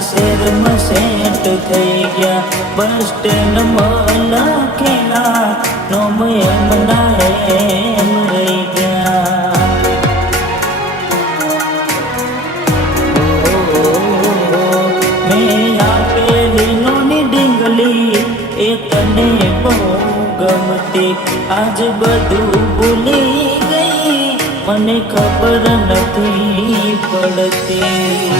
શહેરમાં સેટ થઈ ગયા, બસ સ્ટેન્ડમાં લખેલા નોમ એમના એમ રહી ગયા. મેં આપેલી નોની ડીંગલી એ તને બહુ ગમતી, આજ બધું ભૂલી ગઈ, મને ખબર નથી પડતી.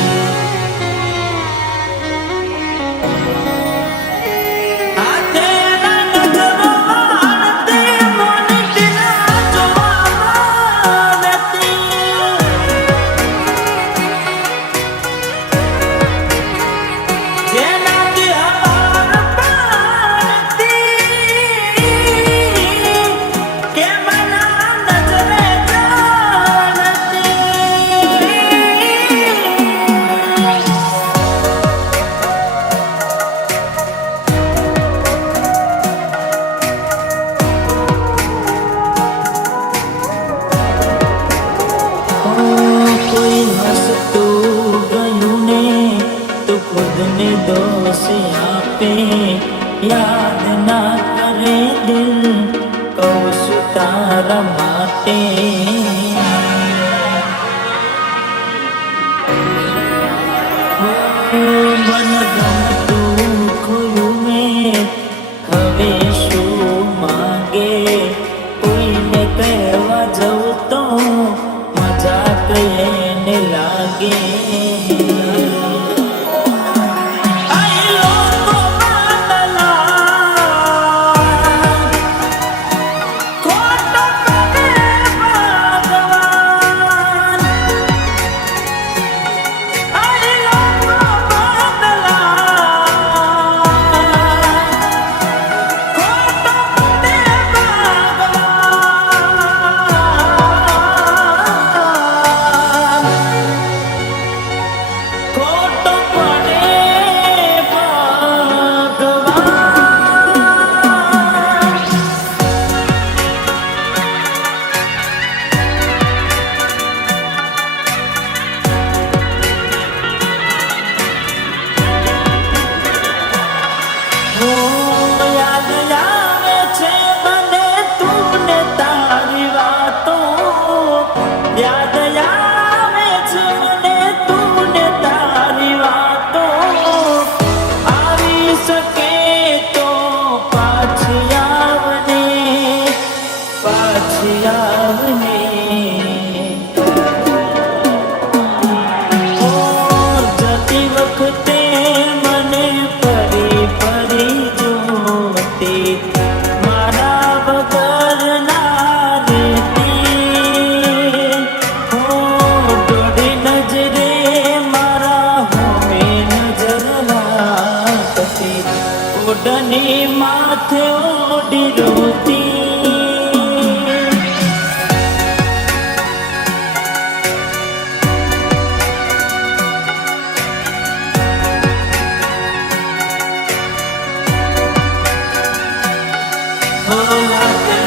दोष आपे याद ना करे दिल, कहूँ છું તારા માટે. મન ગમતું ખોયું મેં, હવે શું માંગે, કોઈને કહેવા જવું તો મજાક એને લાગે. જતી વખતે મને ફરી ફરી જોતી, મારા વગર ના રહેતી. દોડી નજરે મારા હોમે નજર રાખતી, ઓઢણી માથે ઓઢી રોતી.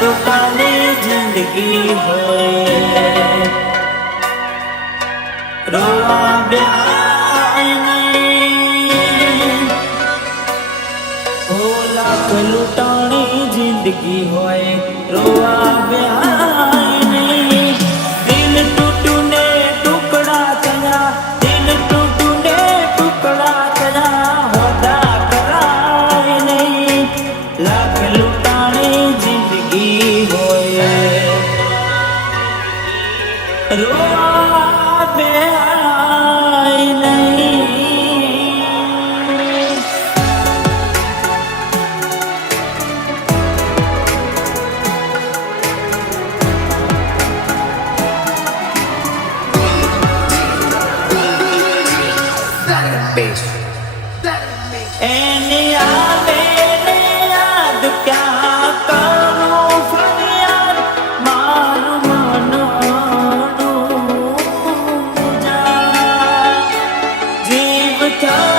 લોટાની જિંદગી હોય, રોવા બ્યાય નહીં. લાખ લૂંટાણી જિંદગી હોય, રોવા બ્યાય નહીં. દિલ તૂટું ને ટુકડા થયા, દિલ તૂટું ને ટુકડા થયા, હોદા કરાય નહીં. લાખ લૂંટાણી જિંદગી હોય, રોવા બ્યાય નહીં. એની આવે ને યાદ ક્યાં કરું ફરિયાદ, મારું મનનું જાય જીવ થા